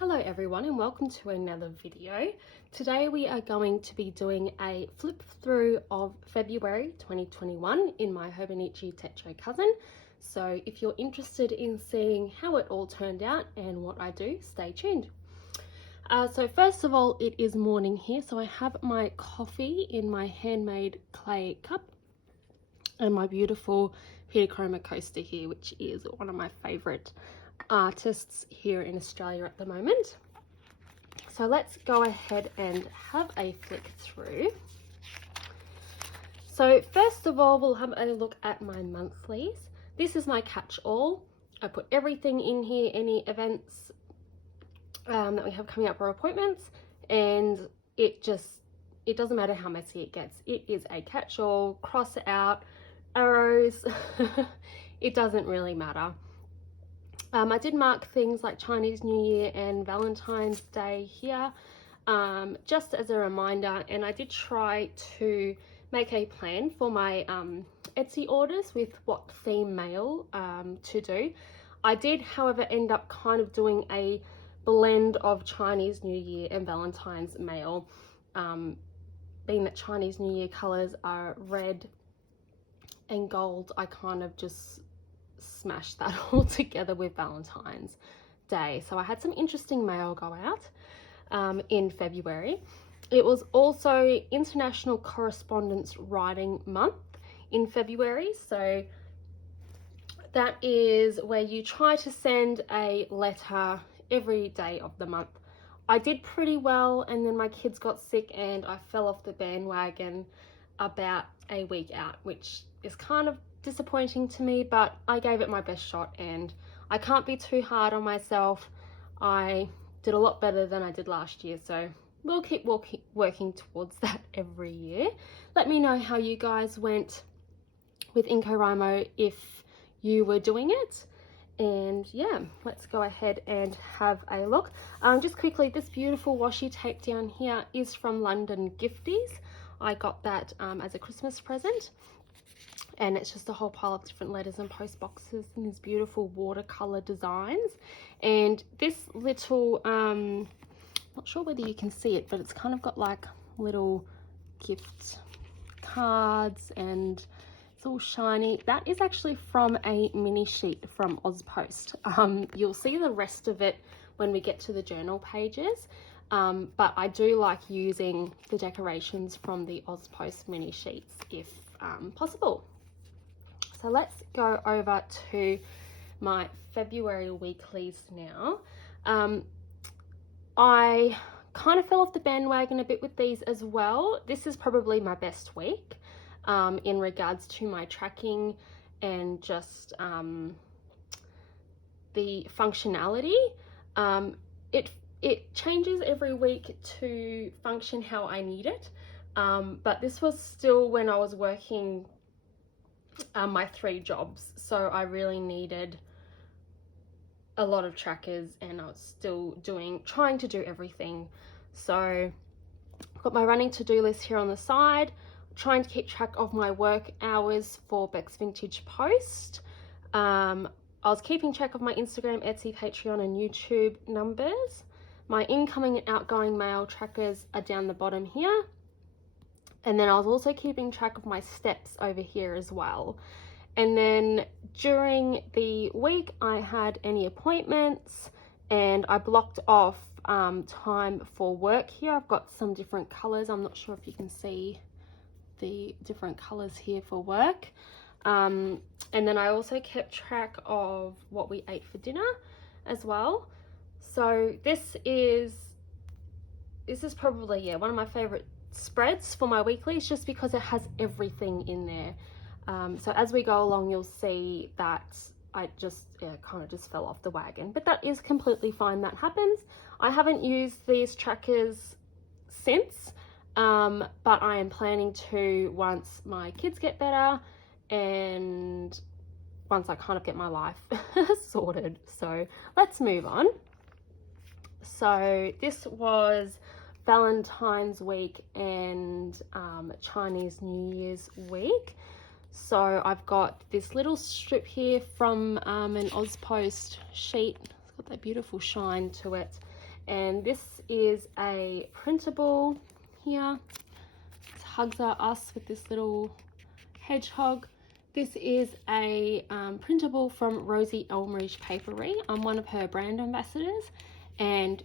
Hello everyone and welcome to another video. Today we are going to be doing a flip through of February 2021 in my HOBONICHI TECHO cousin. So if you're interested in seeing how it all turned out and what I do, stay tuned. So first of all, it is morning here, so I have my coffee in my handmade clay cup and my beautiful Chroma coaster here, which is one of my favorite artists here in Australia at the moment. So let's go ahead and have a flick through. So first of all, we'll have a look at my monthlies. This is my catch-all. I put everything in here, any events that we have coming up or appointments, and it doesn't matter how messy it gets. It is a catch-all, cross out, arrows, it doesn't really matter. I did mark things like Chinese New Year and Valentine's Day here, just as a reminder, and I did try to make a plan for my Etsy orders with what theme mail to do. I did, however, end up kind of doing a blend of Chinese New Year and Valentine's mail, being that Chinese New Year colours are red and gold. I kind of just smash that all together with Valentine's Day. So I had some interesting mail go out in February. It was also International Correspondence Writing Month in February. So that is where you try to send a letter every day of the month. I did pretty well, and then my kids got sick and I fell off the bandwagon about a week out, which is kind of disappointing to me, but I gave it my best shot and I can't be too hard on myself. I did a lot better than I did last year, so we'll keep working towards that every year. Let me know how you guys went with NaNoWriMo if you were doing it. And yeah, let's go ahead and have a look. Just quickly, this beautiful washi tape down here is from London Gifties. I got that as a Christmas present. And it's just a whole pile of different letters and post boxes and these beautiful watercolor designs. And this little, not sure whether you can see it, but it's kind of got like little gift cards and it's all shiny. That is actually from a mini sheet from Ozpost. You'll see the rest of it when we get to the journal pages. But I do like using the decorations from the Ozpost mini sheets if possible. So let's go over to my February weeklies now. I kind of fell off the bandwagon a bit with these as well. This is probably my best week in regards to my tracking and just the functionality. It changes every week to function how I need it. But this was still when I was working my 3 jobs, so I really needed a lot of trackers and I was still trying to do everything. So I've got my running to-do list here on the side, trying to keep track of my work hours for Beck's Vintage Post. I was keeping track of my Instagram, Etsy, Patreon and YouTube numbers. My incoming and outgoing mail trackers are down the bottom here. And then I was also keeping track of my steps over here as well. And then during the week, I had any appointments and I blocked off time for work here. I've got some different colors. I'm not sure if you can see the different colors here for work. And then I also kept track of what we ate for dinner as well. So this is probably, yeah, one of my favorite spreads for my weeklies, just because it has everything in there. So as we go along, you'll see that I just kind of just fell off the wagon, but that is completely fine. That happens. I haven't used these trackers since, but I am planning to once my kids get better and once I kind of get my life sorted. So let's move on. So this was Valentine's week and Chinese New Year's week. So I've got this little strip here from an Ozpost sheet. It's got that beautiful shine to it. and this is a printable here. It hugs us with this little hedgehog. This is a printable from Rosie Elmridge Papery. I'm one of her brand ambassadors, and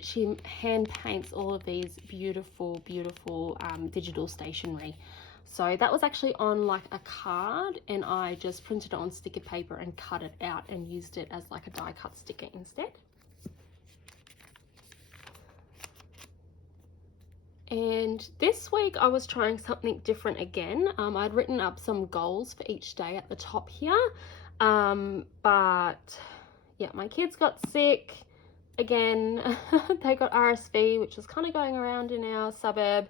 she hand paints all of these beautiful digital stationery. So that was actually on like a card, and I just printed it on sticker paper and cut it out and used it as like a die cut sticker instead. And this week I was trying something different again. I'd written up some goals for each day at the top here, but yeah, my kids got sick again. They got RSV, which was kind of going around in our suburb,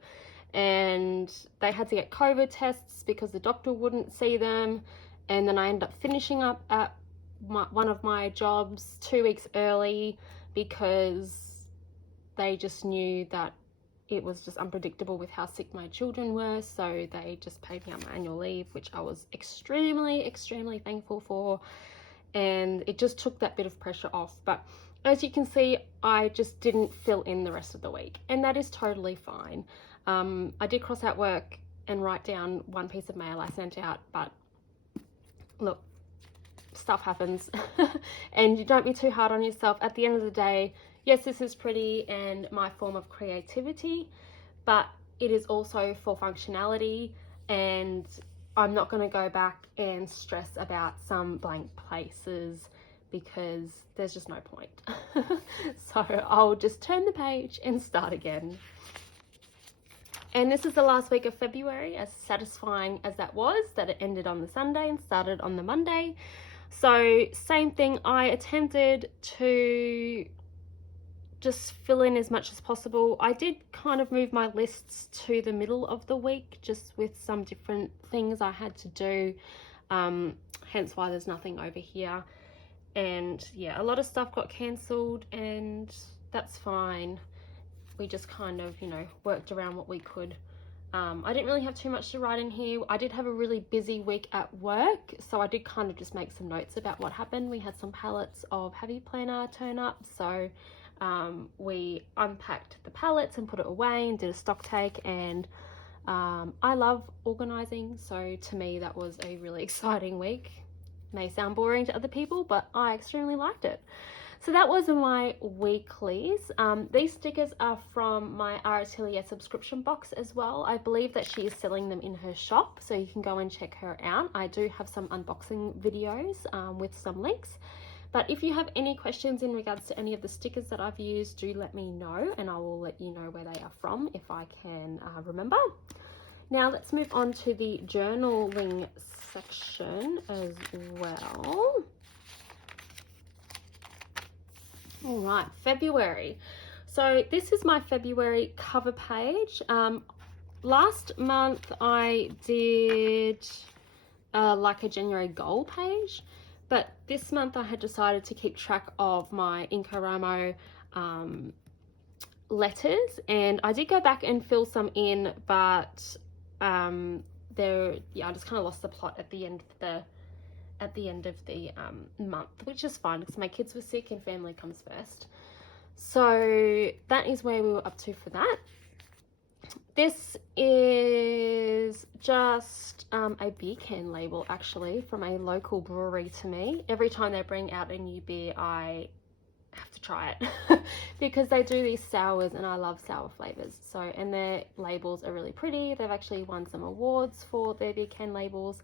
and they had to get COVID tests because the doctor wouldn't see them. And then I ended up finishing up at one of my jobs 2 weeks early because they just knew that it was just unpredictable with how sick my children were, so they just paid me out my annual leave, which I was extremely thankful for, and it just took that bit of pressure off. But as you can see, I just didn't fill in the rest of the week, and that is totally fine. I did cross out work and write down one piece of mail I sent out, but look, stuff happens. And you don't be too hard on yourself. At the end of the day, yes, this is pretty and my form of creativity, but it is also for functionality, and I'm not going to go back and stress about some blank places because there's just no point. So I'll just turn the page and start again. And this is the last week of February, as satisfying as that was, that it ended on the Sunday and started on the Monday. So same thing, I attempted to just fill in as much as possible. I did kind of move my lists to the middle of the week, just with some different things I had to do, hence why there's nothing over here. And yeah, a lot of stuff got cancelled, and that's fine. We just kind of, you know, worked around what we could. I didn't really have too much to write in here. I did have a really busy week at work, so I did kind of just make some notes about what happened. We had some pallets of Heavy Planner turn up, so we unpacked the pallets and put it away and did a stock take, and I love organizing, so to me that was a really exciting week. May sound boring to other people, but I extremely liked it. So that was my weeklies. These stickers are from my Art Atelier subscription box as well. I believe that she is selling them in her shop, so you can go and check her out. I do have some unboxing videos with some links. But if you have any questions in regards to any of the stickers that I've used, do let me know, and I will let you know where they are from if I can remember. Now let's move on to the journaling section as well. All right, February. So this is my February cover page. Last month I did like a January goal page, but this month I had decided to keep track of my Inkaramo letters, and I did go back and fill some in, but I just kind of lost the plot at the end of the month, which is fine because my kids were sick and family comes first. So that is where we were up to for that. This is just a beer can label, actually, from a local brewery to me. Every time they bring out a new beer, I have to try it because they do these sours, and I love sour flavors. So, and their labels are really pretty. They've actually won some awards for their beer can labels.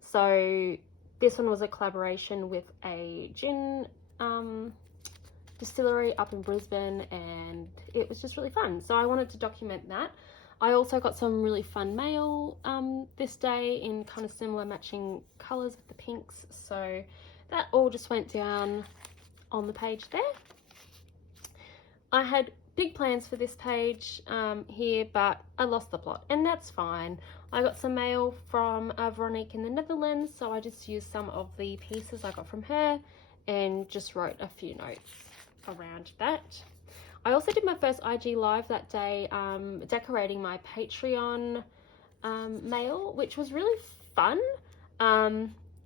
So this one was a collaboration with a gin distillery up in Brisbane, and it was just really fun. So I wanted to document that. I also got some really fun mail this day in kind of similar matching colours with the pinks. So that all just went down on the page there. I had big plans for this page here, but I lost the plot, and that's fine. I got some mail from Veronique in the Netherlands, so I just used some of the pieces I got from her and just wrote a few notes around that. I also did my first IG live that day, decorating my Patreon mail, which was really fun.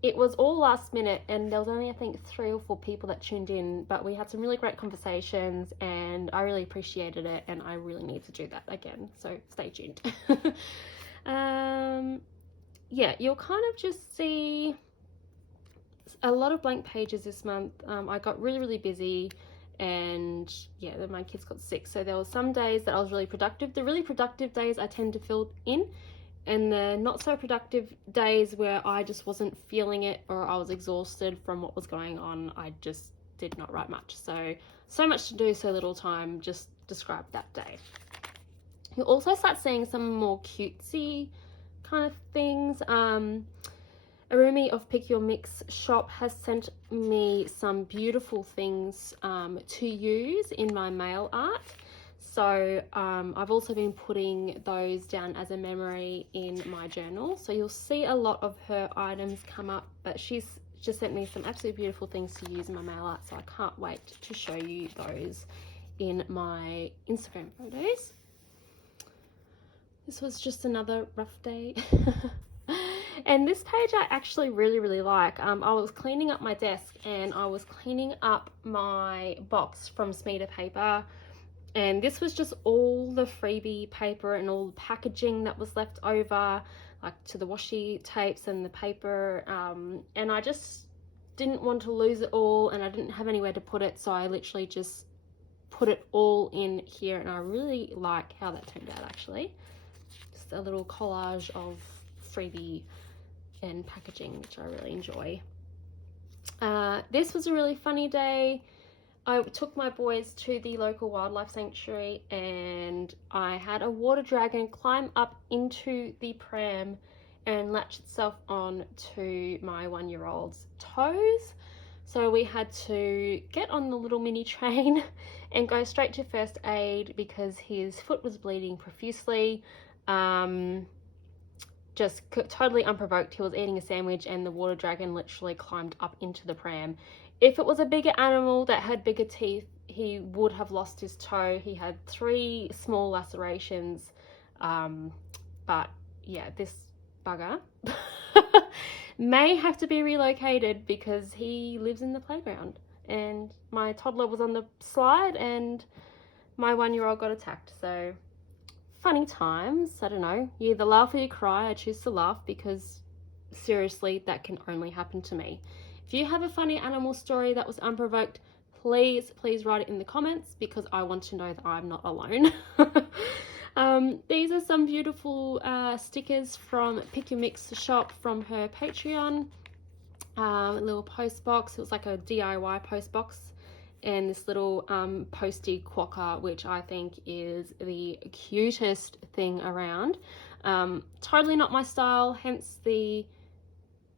it was all last minute, and there was only, I think, 3 or 4 people that tuned in, but we had some really great conversations and I really appreciated it, and I really need to do that again, so stay tuned. Yeah, you'll kind of just see a lot of blank pages this month. I got really busy, and yeah, then my kids got sick, so there were some days that I was really productive. The really productive days I tend to fill in, and the not so productive days where I just wasn't feeling it or I was exhausted from what was going on, I just did not write much. So much to do, so little time, just describe that day. You'll also start seeing some more cutesy kind of things. Arumi of Pick Your Mix shop has sent me some beautiful things to use in my mail art. So I've also been putting those down as a memory in my journal. So you'll see a lot of her items come up, but she's just sent me some absolutely beautiful things to use in my mail art. So I can't wait to show you those in my Instagram photos. This was just another rough day. And this page I actually really like. I was cleaning up my desk and I was cleaning up my box from Smeda paper, and this was just all the freebie paper and all the packaging that was left over, like to the washi tapes and the paper, and I just didn't want to lose it all, and I didn't have anywhere to put it, so I literally just put it all in here, and I really like how that turned out actually. Just a little collage of freebie and packaging, which I really enjoy. This was a really funny day. I took my boys to the local wildlife sanctuary, and I had a water dragon climb up into the pram and latch itself on to my 1-year-old's toes. So we had to get on the little mini train and go straight to first aid because his foot was bleeding profusely. Just totally unprovoked. He was eating a sandwich and the water dragon literally climbed up into the pram. If it was a bigger animal that had bigger teeth, he would have lost his toe. He had 3 small lacerations, but yeah, this bugger may have to be relocated because he lives in the playground, and my toddler was on the slide and my 1-year-old got attacked. So funny times. I don't know, you either laugh or you cry. I choose to laugh because seriously, that can only happen to me. If you have a funny animal story that was unprovoked, please write it in the comments because I want to know that I'm not alone. These are some beautiful stickers from Pick Your Mix shop from her Patreon. A little post box. It was like a DIY post box, and this little posty quokka, which I think is the cutest thing around. Totally not my style, hence the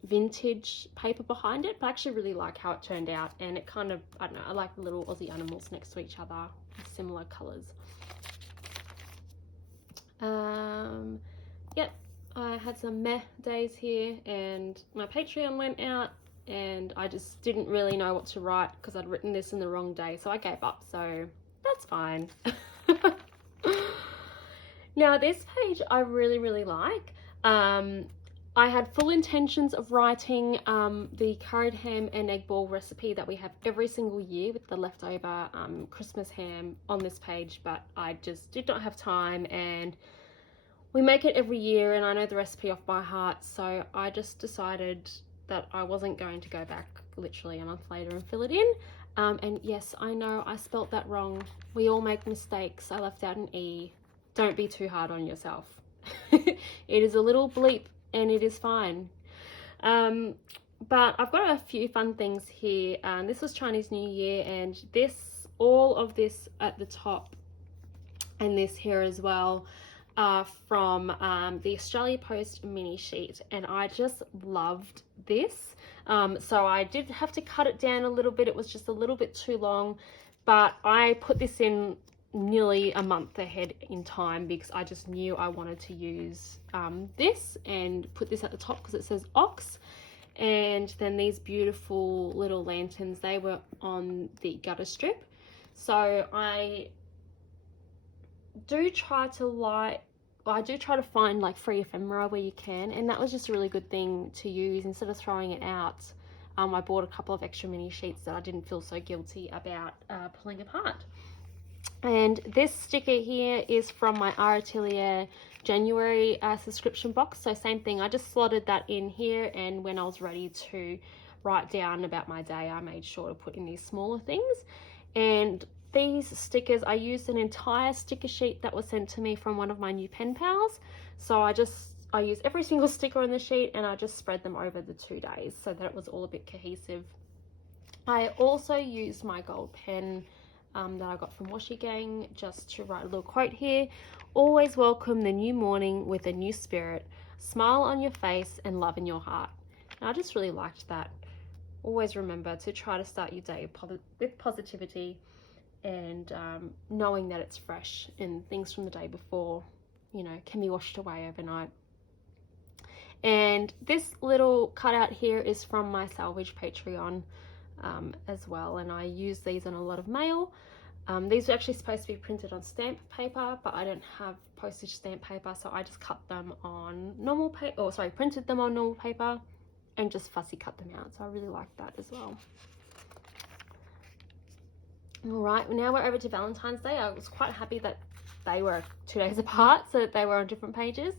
vintage paper behind it, but I actually really like how it turned out, and it kind of, I don't know, I like the little Aussie animals next to each other with similar colours. Yep, I had some meh days here, and my Patreon went out, and I just didn't really know what to write because I'd written this in the wrong day, so I gave up, so that's fine. Now this page I really like. I had full intentions of writing the curried ham and egg ball recipe that we have every single year with the leftover Christmas ham on this page, but I just did not have time, and we make it every year and I know the recipe off by heart, so I just decided that I wasn't going to go back literally a month later and fill it in. And yes, I know I spelt that wrong. We all make mistakes. I left out an E. Don't be too hard on yourself. It is a little bleep and it is fine. But I've got a few fun things here. This was Chinese New Year, and all of this at the top and this here as well are from the Australia Post mini sheet, and I just loved this. So I did have to cut it down a little bit. It was just a little bit too long, but I put this in nearly a month ahead in time because I just knew I wanted to use this, and put this at the top because it says Ox. And then these beautiful little lanterns, they were on the gutter strip. So I do try to light I do try to find like free ephemera where you can, and that was just a really good thing to use instead of throwing it out. I bought a couple of extra mini sheets that I didn't feel so guilty about pulling apart. And this sticker here is from my Art Atelier January subscription box. So same thing, I just slotted that in here, and when I was ready to write down about my day, I made sure to put in these smaller things. And these stickers, I used an entire sticker sheet that was sent to me from one of my new pen pals. So I used every single sticker on the sheet, and I just spread them over the 2 days so that it was all a bit cohesive. I also used my gold pen that I got from Washi Gang just to write a little quote here. Always welcome the new morning with a new spirit, smile on your face and love in your heart. And I just really liked that. Always remember to try to start your day with positivity, and knowing that it's fresh and things from the day before, you know, can be washed away overnight. And this little cutout here is from my salvage Patreon as well, and I use these on a lot of mail. These are actually supposed to be printed on stamp paper, but I don't have postage stamp paper, so I just cut them on normal paper, or sorry, printed them on normal paper and just fussy cut them out. So I really like that as well. All right, now we're over to Valentine's Day. I was quite happy that they were 2 days apart, so that they were on different pages.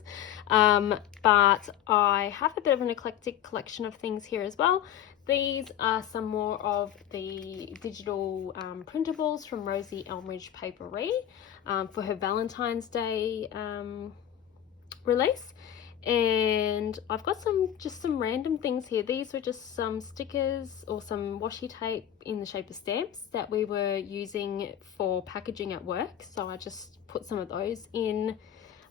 But I have a bit of an eclectic collection of things here as well. These are some more of the digital printables from Rosie Elmridge Papery for her Valentine's Day release. And I've got just some random things here. These were just some stickers or some washi tape in the shape of stamps that we were using for packaging at work. So I just put some of those in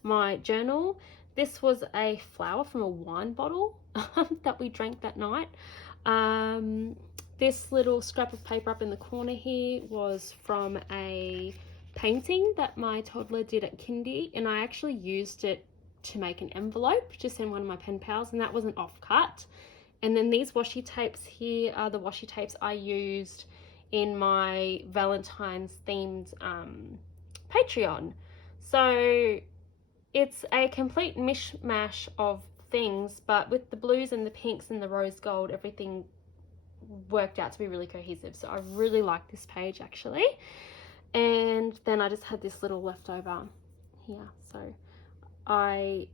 my journal. This was a flower from a wine bottle that we drank that night. This little scrap of paper up in the corner here was from a painting that my toddler did at kindy, and I actually used it to make an envelope to send one of my pen pals, and that was an offcut. And then these washi tapes here are the washi tapes I used in my Valentine's themed Patreon. So it's a complete mishmash of things, but with the blues and the pinks and the rose gold, everything worked out to be really cohesive. So I really like this page actually. And then I just had this little leftover here. So I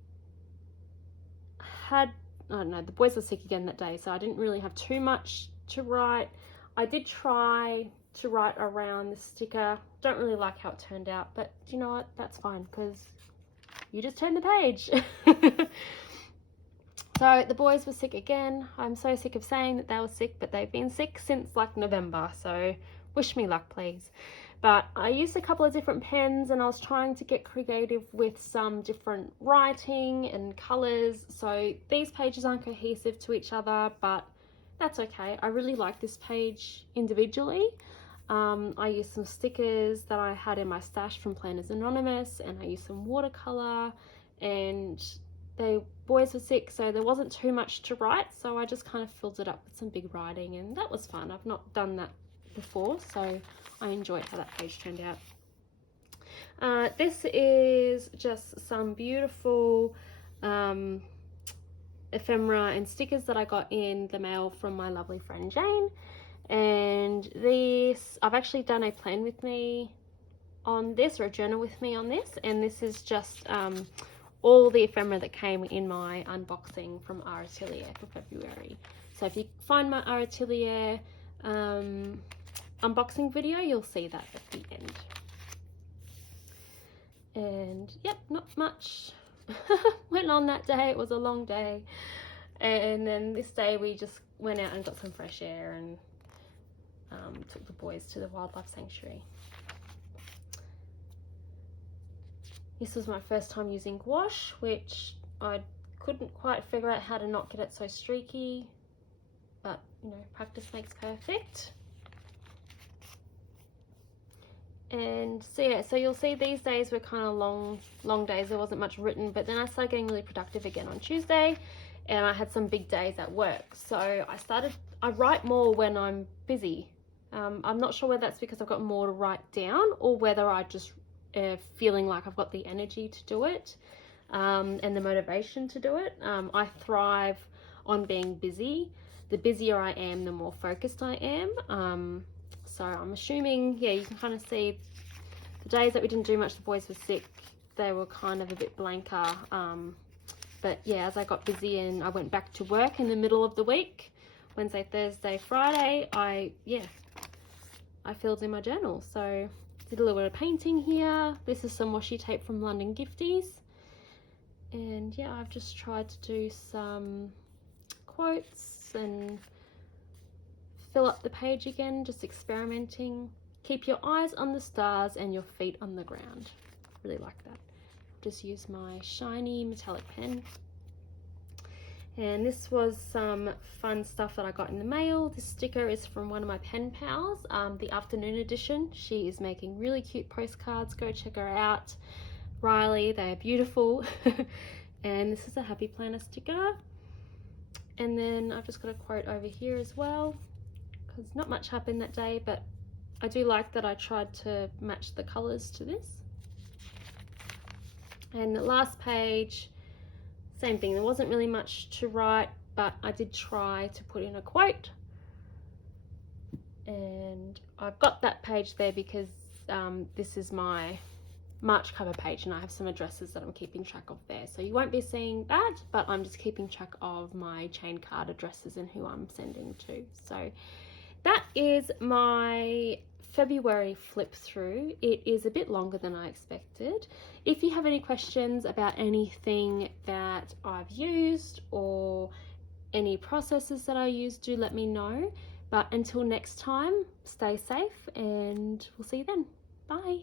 don't know, the boys were sick again that day, so I didn't really have too much to write. I did try to write around the sticker. Don't really like how it turned out, but you know what, that's fine, because you just turn the page. So the boys were sick again. I'm so sick of saying that they were sick, but they've been sick since like November, so wish me luck please. But I used a couple of different pens, and I was trying to get creative with some different writing and colours. So these pages aren't cohesive to each other, but that's okay. I really like this page individually. I used some stickers that I had in my stash from Planners Anonymous, and I used some watercolour, and the boys were sick, so there wasn't too much to write, so I just kind of filled it up with some big writing, and that was fun. I've not done that before, so I enjoyed how that page turned out. This is just some beautiful ephemera and stickers that I got in the mail from my lovely friend Jane. And this, I've actually done a plan with me on this, or a journal with me on this, and this is just all the ephemera that came in my unboxing from Art Atelier for February. So if you find my Art Atelier unboxing video, you'll see that at the end. And yep, not much went on that day. It was a long day, and then this day we just went out and got some fresh air and took the boys to the wildlife sanctuary. This was my first time using gouache, which I couldn't quite figure out how to not get it so streaky, but you know, practice makes perfect. And so yeah, so you'll see these days were kind of long days. There wasn't much written, but then I started getting really productive again on Tuesday, and I had some big days at work. So I write more when I'm busy. I'm not sure whether that's because I've got more to write down, or whether I just feeling like I've got the energy to do it. and the motivation to do it. I thrive on being busy. The busier I am, the more focused I am. So I'm assuming, yeah, you can kind of see the days that we didn't do much, the boys were sick, they were kind of a bit blanker. But yeah, as I got busy and I went back to work in the middle of the week, Wednesday, Thursday, Friday, I filled in my journal. So did a little bit of painting here. This is some washi tape from London Gifties. And yeah, I've just tried to do some quotes and fill up the page again, just experimenting. Keep your eyes on the stars and your feet on the ground. Really like that. Just use my shiny metallic pen. And this was some fun stuff that I got in the mail. This sticker is from one of my pen pals, the afternoon edition. She is making really cute postcards. Go check her out. Riley, they are beautiful. And this is a happy planner sticker. And then I've just got a quote over here as well, because not much happened that day, but I do like that I tried to match the colors to this. And the last page, same thing. There wasn't really much to write, but I did try to put in a quote. And I've got that page there because this is my March cover page, and I have some addresses that I'm keeping track of there. So you won't be seeing that, but I'm just keeping track of my chain card addresses and who I'm sending to. So that is my February flip through. It is a bit longer than I expected. If you have any questions about anything that I've used or any processes that I use, do let me know. But until next time, stay safe and we'll see you then. Bye.